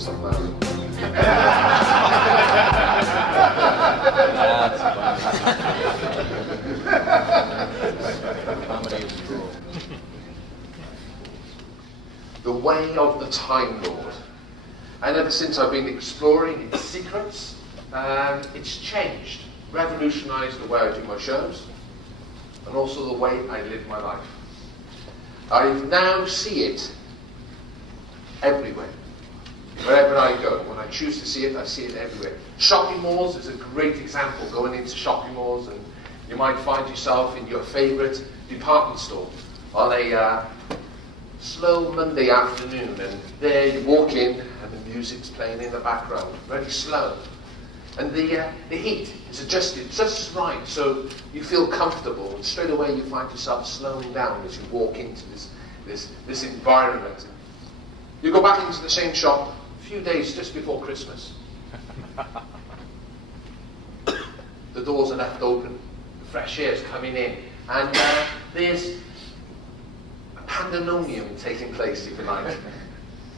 this up now. That's funny. Comedy is cruel. The way of the Time Lord. And ever since I've been exploring its secrets, it's changed, revolutionized the way I do my shows, and also the way I live my life. I now see it everywhere. Wherever I go, when I choose to see it, I see it everywhere. Shopping malls is a great example. Going into shopping malls, and you might find yourself in your favorite department store on a slow Monday afternoon, and there you walk in and the music's playing in the background, very slow. And the heat is adjusted just right so you feel comfortable, and straight away you find yourself slowing down as you walk into this environment. You go back into the same shop a few days just before Christmas. The doors are left open, the fresh air is coming in, and there's a pandemonium taking place, if you like.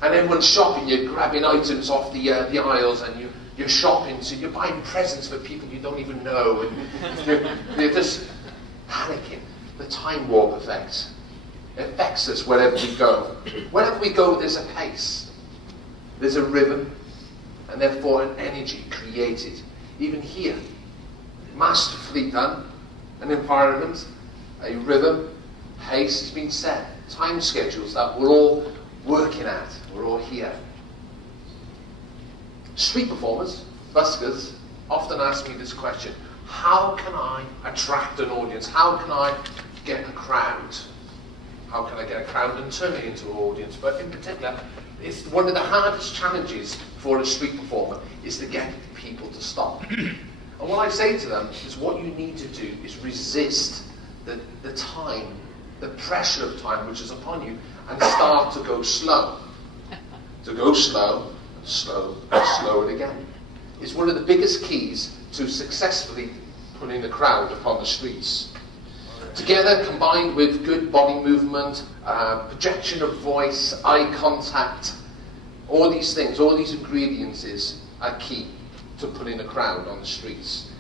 And everyone's shopping, you're grabbing items off the aisles, and you're shopping, so you're buying presents for people you don't even know, and you're just panicking. The time warp effect. It affects us wherever we go. Wherever we go, there's a pace. There's a rhythm, and therefore an energy created. Even here, masterfully done, an environment, a rhythm, pace has been set. Time schedules that we're all working at. We're all here. Street performers, buskers, often ask me this question: how can I attract an audience? How can I get a crowd? How can I get a crowd and turn it into an audience? But in particular, it's one of the hardest challenges for a street performer is to get people to stop. And what I say to them is what you need to do is resist the time, the pressure of time which is upon you, and start to go slow. To go slow, slow, and slow it again. It's one of the biggest keys to successfully putting the crowd upon the streets. Together, combined with good body movement, projection of voice, eye contact, all these things, all these ingredients are key to putting a crowd on the streets.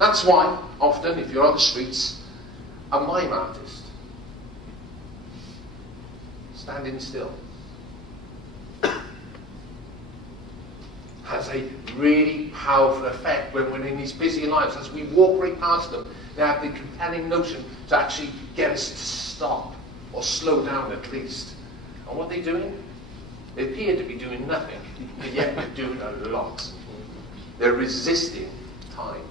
That's why, often, if you're on the streets, a mime artist, standing still, has a really powerful effect when we're in these busy lives. As we walk right past them, they have the compelling notion to actually get us to stop, or slow down at least. And what are they doing? They appear to be doing nothing, but yet they're doing a lot. They're resisting time.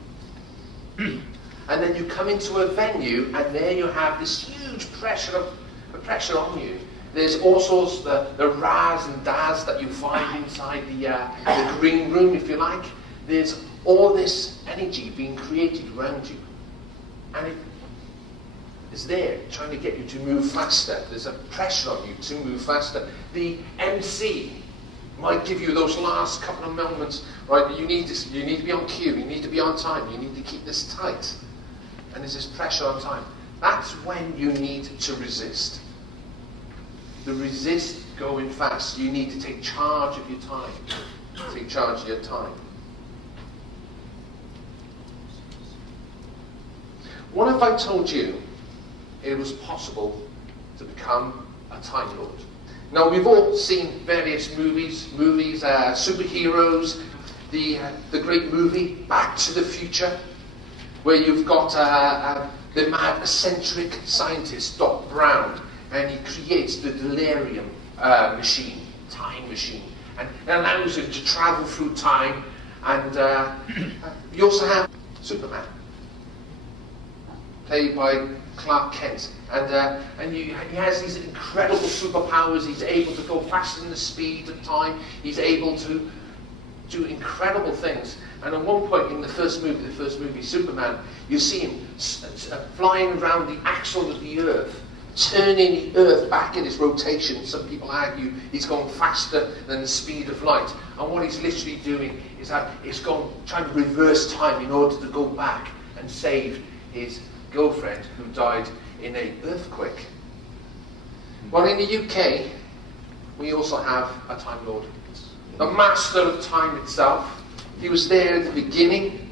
And then you come into a venue, and there you have this huge pressure on you. There's all sorts of the raz and daz that you find inside the green room, if you like. There's all this energy being created around you. And it is there, trying to get you to move faster. There's a pressure on you to move faster. The MC might give you those last couple of moments, right? You need to be on cue, you need to be on time, you need to keep this tight. And there's this pressure on time. That's when you need to resist. To resist going fast, you need to take charge of your time. Take charge of your time. What if I told you it was possible to become a Time Lord? Now, we've all seen various movies, superheroes, the great movie Back to the Future, where you've got the mad eccentric scientist, Doc Brown, and he creates the delirium machine, time machine, and it allows him to travel through time. And you also have Superman, played by Clark Kent, and he has these incredible superpowers. He's able to go faster than the speed of time. He's able to do incredible things. And at one point in the first movie, Superman, you see him flying around the axle of the Earth, turning the Earth back in its rotation. Some people argue he's going faster than the speed of light. And what he's literally doing is that he's trying to reverse time in order to go back and save his girlfriend who died in an earthquake. Well, in the UK, we also have a Time Lord the master of time itself. He was there at the beginning,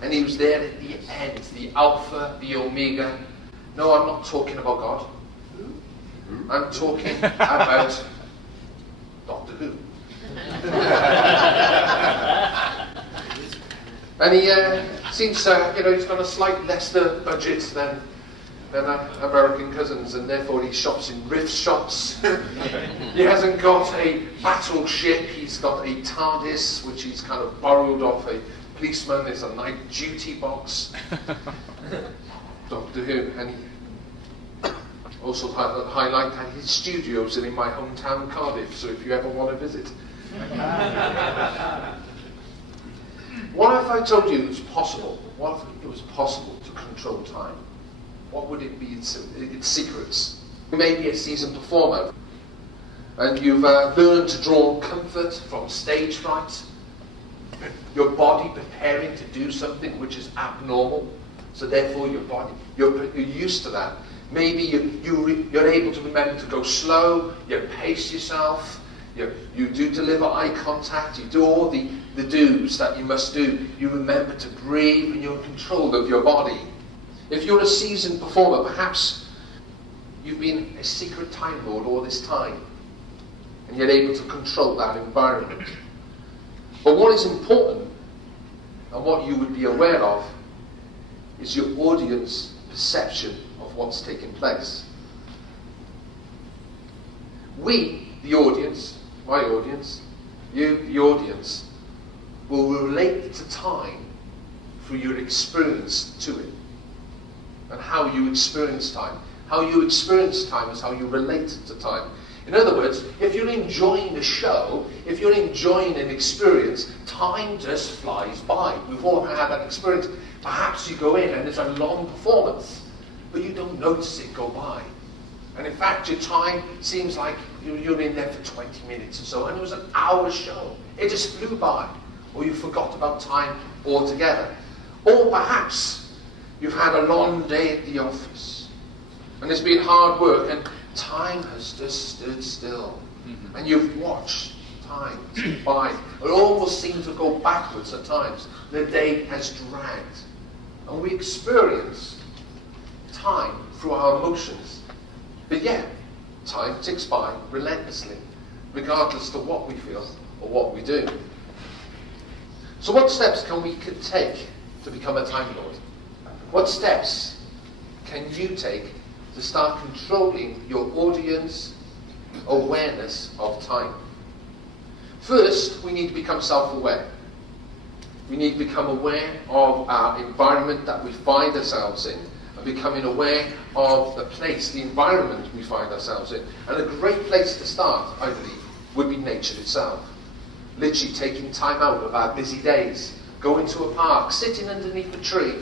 and he was there at the end, the Alpha, the Omega. No, I'm not talking about God. I'm talking about Doctor Who. And he seems, he's got a slight lesser budget than our American cousins, and therefore he shops in riff shops. He hasn't got a battleship, he's got a TARDIS, which he's kind of borrowed off a policeman. There's a night duty box. Doctor Who. And he also highlight that his studios are in my hometown Cardiff, so if you ever want to visit. What if I told you it was possible? What if it was possible to control time? What would it be its secrets? You may be a seasoned performer, and you've learned to draw comfort from stage fright, your body preparing to do something which is abnormal, so therefore your body, you're used to that. Maybe you're able to remember to go slow, you pace yourself, you do deliver eye contact, you do all the do's that you must do. You remember to breathe, and you're in control of your body. If you're a seasoned performer, perhaps you've been a secret Time Lord all this time, and you're able to control that environment. But what is important, and what you would be aware of, is your audience perception of what's taking place. We, the audience, my audience, you, the audience, will relate to time through your experience to it, and how you experience time. How you experience time is how you relate to time. In other words, if you're enjoying a show, if you're enjoying an experience, time just flies by. We've all had that experience. Perhaps you go in and it's a long performance, but you don't notice it go by. And in fact, your time seems like you're in there for 20 minutes or so, and it was an hour show. It just flew by. Or you forgot about time altogether. Or perhaps you've had a long day at the office, and it's been hard work, and time has just stood still. And you've watched time tick by. It almost seems to go backwards at times. The day has dragged. And we experience time through our emotions. But yet, time ticks by relentlessly, regardless to what we feel or what we do. So what steps can we take to become a Time Lord? What steps can you take to start controlling your audience awareness of time? First, we need to become self-aware. We need to become aware of our environment that we find ourselves in, and becoming aware of the place, the environment we find ourselves in. And a great place to start, I believe, would be nature itself. Literally taking time out of our busy days, going to a park, sitting underneath a tree,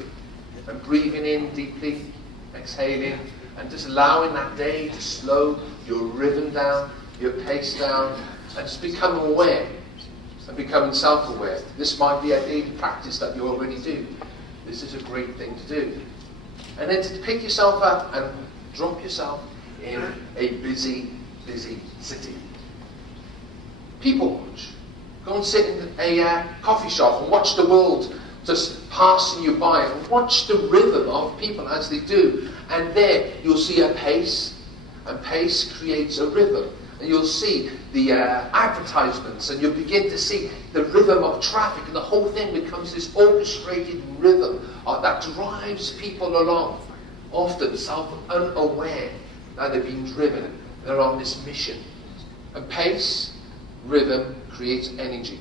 and breathing in deeply, exhaling, and just allowing that day to slow your rhythm down, your pace down, and just become aware and becoming self-aware. This might be a daily practice that you already do. This is a great thing to do. And then to pick yourself up and drop yourself in a busy, busy city. People watch. Go and sit in a coffee shop and watch the world just passing you by, and watch the rhythm of people as they do. And there you'll see a pace, and pace creates a rhythm. And you'll see the advertisements, and you'll begin to see the rhythm of traffic, and the whole thing becomes this orchestrated rhythm that drives people along, often self-unaware that they're being driven. They're on this mission. And pace, rhythm, creates energy.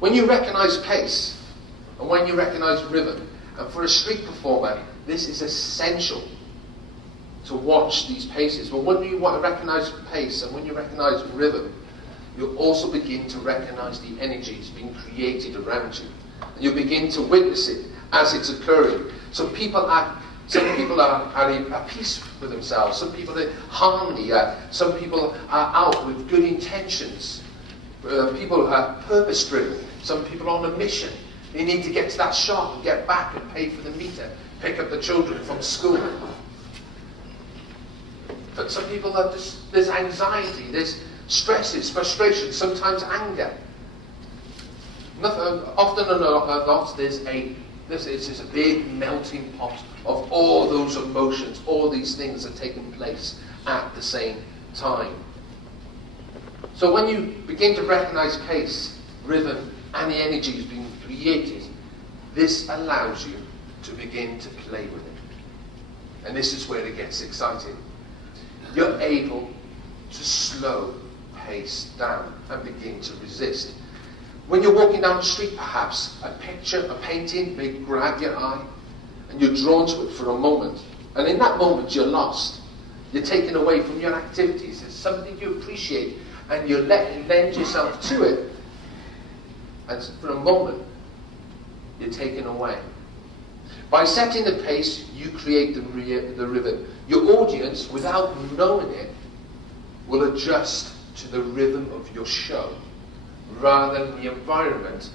When you recognize pace, and when you recognize rhythm, and for a street performer, this is essential to watch these paces. But when you want to recognize pace and when you recognize rhythm, you'll also begin to recognize the energies being created around you. And you'll begin to witness it as it's occurring. Some people are at peace with themselves. Some people are in harmony. Some people are out with good intentions. People are purpose-driven. Some people are on a mission. They need to get to that shop and get back and pay for the meter, pick up the children from school. But some people are there's anxiety, there's stresses, frustration, sometimes anger. Often or not, this is a big melting pot of all those emotions, all these things are taking place at the same time. So when you begin to recognize pace, rhythm, and the energy is being created, this allows you to begin to play with it. And this is where it gets exciting. You're able to slow pace down and begin to resist. When you're walking down the street, perhaps, a picture, a painting may grab your eye, and you're drawn to it for a moment. And in that moment, you're lost. You're taken away from your activities. It's something you appreciate, and you lend yourself to it. And for a moment, you're taken away. By setting the pace, you create the rhythm. Your audience, without knowing it, will adjust to the rhythm of your show, rather than the environment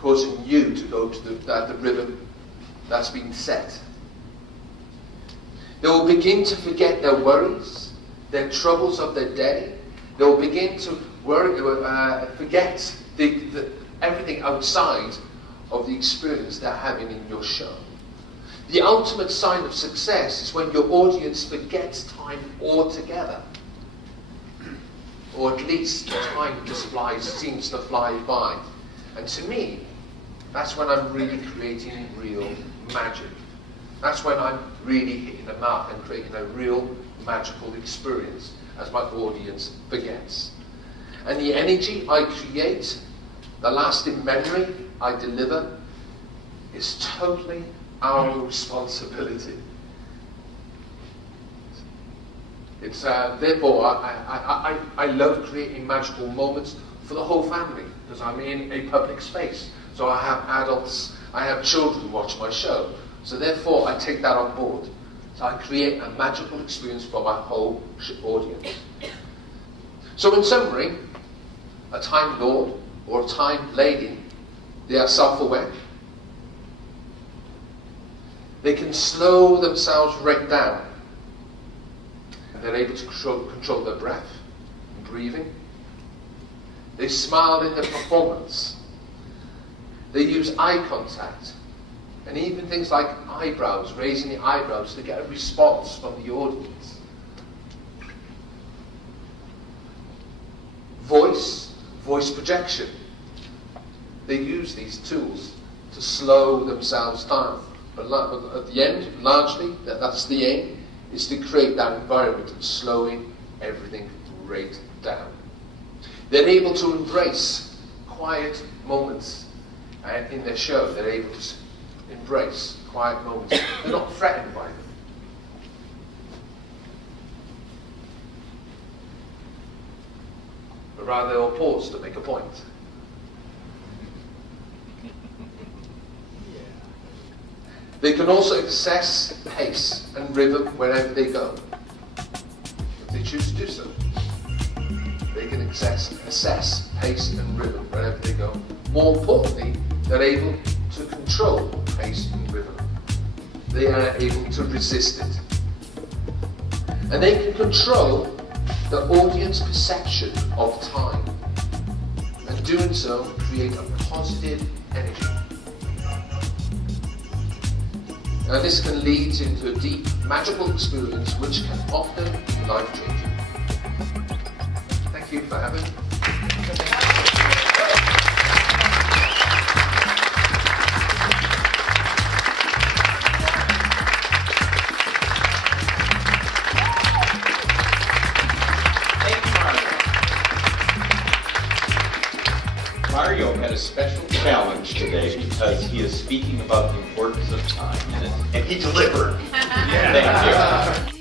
causing you to go to the rhythm that's been set. They will begin to forget their worries, their troubles of their day. They will begin to forget everything outside of the experience they're having in your show. The ultimate sign of success is when your audience forgets time altogether. Or at least time seems to fly by. And to me, that's when I'm really creating real magic. That's when I'm really hitting the mark and creating a real magical experience as my audience forgets. And the energy I create, the lasting memory I deliver, is totally our responsibility. It's therefore I love creating magical moments for the whole family, because I'm in a public space. So I have adults, I have children watch my show. So therefore I take that on board. So I create a magical experience for my whole audience. So in summary, a Time Lord or a Time Lady, they are self-aware. They can slow themselves right down. They're able to control their breath and breathing. They smile in their performance. They use eye contact. And even things like eyebrows, raising the eyebrows to get a response from the audience. Voice projection. They use these tools to slow themselves down. But at the end, largely, that's the aim, is to create that environment of slowing everything right down. They're able to embrace quiet moments in their show. They're able to embrace quiet moments. They're not threatened by them. But rather they'll pause to make a point. They can also access pace and rhythm wherever they go, if they choose to do so. They can assess pace and rhythm wherever they go. More importantly, they're able to control pace and rhythm. They are able to resist it. And they can control the audience perception of time. And doing so, create a positive energy. And this can lead into a deep, magical experience which can often be life-changing. Thank you for having me. Mario had a special challenge today because he is speaking about the importance of time, and he delivered. Thank you.